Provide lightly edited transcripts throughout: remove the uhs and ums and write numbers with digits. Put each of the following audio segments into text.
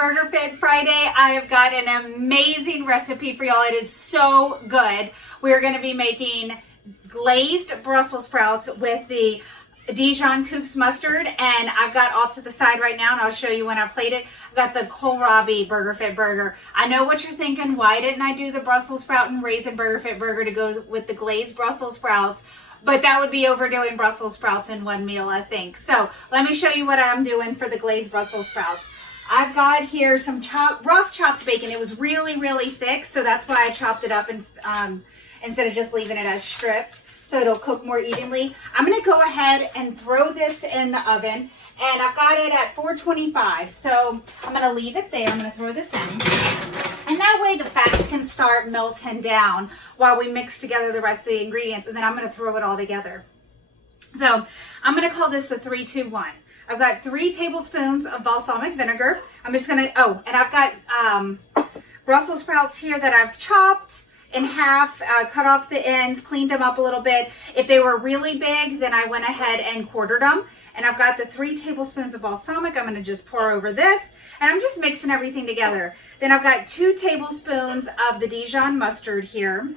Burger Fit Friday. I have got an amazing recipe for y'all. It is so good. We're going to be making glazed Brussels sprouts with the Dijon Koops mustard, and I've got off to the side right now, and I'll show you when I plate it. I've got the kohlrabi BURGERFIT burger. I know what you're thinking. Why didn't I do the Brussels sprout and raisin BURGERFIT burger to go with the glazed Brussels sprouts? But that would be overdoing Brussels sprouts in one meal, I think. So let me show you what I'm doing for the glazed Brussels sprouts. I've got here some rough chopped bacon. It was really thick, so that's why I chopped it up instead of just leaving it as strips, so it'll cook more evenly. I'm gonna go ahead and throw this in the oven, and I've got it at 425, so I'm gonna leave it there. I'm gonna throw this in. And that way the fats can start melting down while we mix together the rest of the ingredients, and then I'm gonna throw it all together. So I'm gonna call this the 3-2-1. I've got 3 tablespoons of balsamic vinegar. I'm just gonna, and I've got Brussels sprouts here that I've chopped in half, cut off the ends, cleaned them up a little bit. If they were really big, then I went ahead and quartered them. And I've got the 3 tablespoons of balsamic. I'm gonna just pour over this, and I'm just mixing everything together. Then I've got 2 tablespoons of the Dijon mustard here.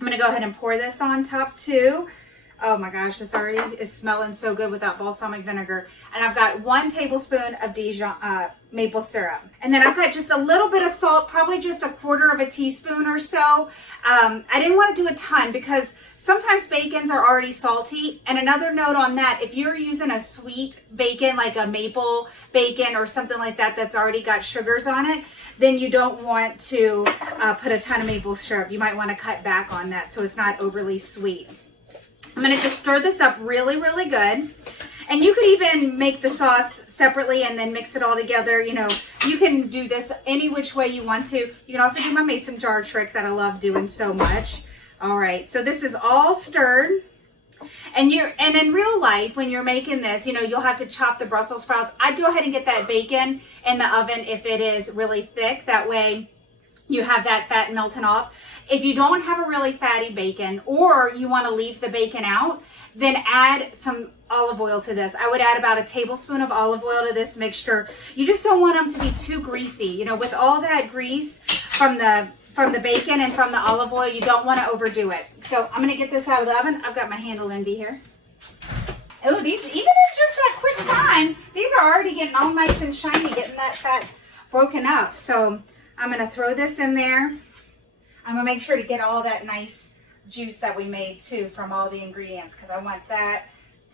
I'm gonna go ahead and pour this on top too. Oh my gosh, this already is smelling so good with that balsamic vinegar. And I've got 1 tablespoon of Dijon maple syrup. And then I've got just a little bit of salt, probably just a 1/4 teaspoon or so. I didn't want to do a ton because sometimes bacons are already salty. And another note on that, if you're using a sweet bacon, like a maple bacon or something like that, that's already got sugars on it, then you don't want to put a ton of maple syrup. You might want to cut back on that so it's not overly sweet. I'm going to just stir this up really good. And you could even make the sauce separately and then mix it all together. You know, you can do this any which way you want to. You can also do my mason jar trick that I love doing so much. All right, so this is all stirred. And in real life, when you're making this, you know, you'll have to chop the Brussels sprouts. I'd go ahead and get that bacon in the oven if it is really thick. That way you have that fat melting off. If you don't have a really fatty bacon, or you want to leave the bacon out, then add some olive oil to this. I would add about 1 tablespoon of olive oil to this mixture. You just don't want them to be too greasy. You know, with all that grease from the bacon and from the olive oil, you don't want to overdo it. So I'm going to get this out of the oven. I've got my handle envy here. Oh, these, even in just that quick time, these are already getting all nice and shiny, getting that fat broken up. So I'm going to throw this in there. I'm going to make sure to get all that nice juice that we made too from all the ingredients, because I want that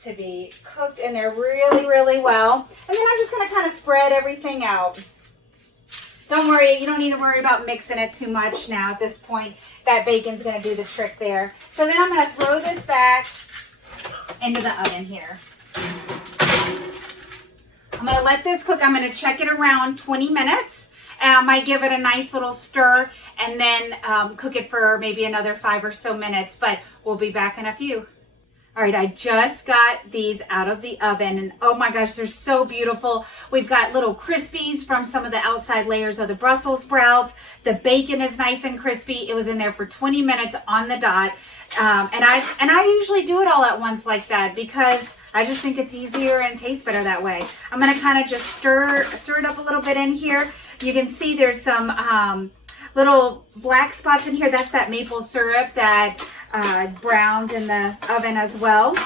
to be cooked in there really well. And then I'm just going to kind of spread everything out. Don't worry, you don't need to worry about mixing it too much now at this point. That bacon's going to do the trick there. So then I'm going to throw this back into the oven here. I'm going to let this cook. I'm going to check it around 20 minutes. I might give it a nice little stir and then cook it for maybe another 5 or so minutes, but we'll be back in a few. All right, I just got these out of the oven, and oh my gosh, they're so beautiful. We've got little crispies from some of the outside layers of the Brussels sprouts. The bacon is nice and crispy. It was in there for 20 minutes on the dot. And I usually do it all at once like that because I just think it's easier and tastes better that way. I'm gonna kind of just stir it up a little bit in here. You can see there's some little black spots in here. That's that maple syrup that browned in the oven as well.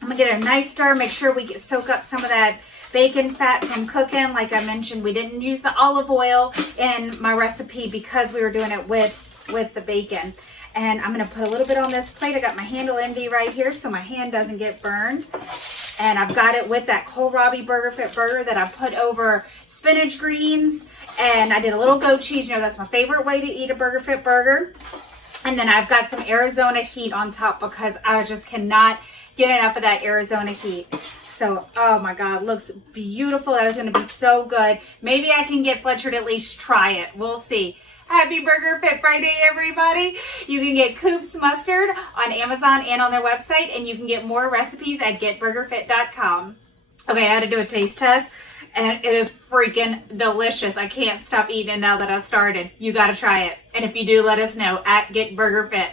I'm gonna get a nice stir, make sure we soak up some of that bacon fat from cooking. Like I mentioned, we didn't use the olive oil in my recipe because we were doing it with the bacon. And I'm gonna put a little bit on this plate. I got my handle envy right here so my hand doesn't get burned. And I've got it with that kohlrabi BURGERFIT burger that I put over spinach greens. And I did a little goat cheese. You know, that's my favorite way to eat a BURGERFIT burger. And then I've got some Arizona heat on top because I just cannot get enough of that Arizona heat. So, oh my God, looks beautiful. That is going to be so good. Maybe I can get Fletcher to at least try it. We'll see. Happy BURGERFIT Friday, everybody. You can get Koops mustard on Amazon and on their website, and you can get more recipes at getburgerfit.com. Okay, I had to do a taste test, and it is freaking delicious. I can't stop eating it now that I started. You got to try it. And if you do, let us know at getburgerfit.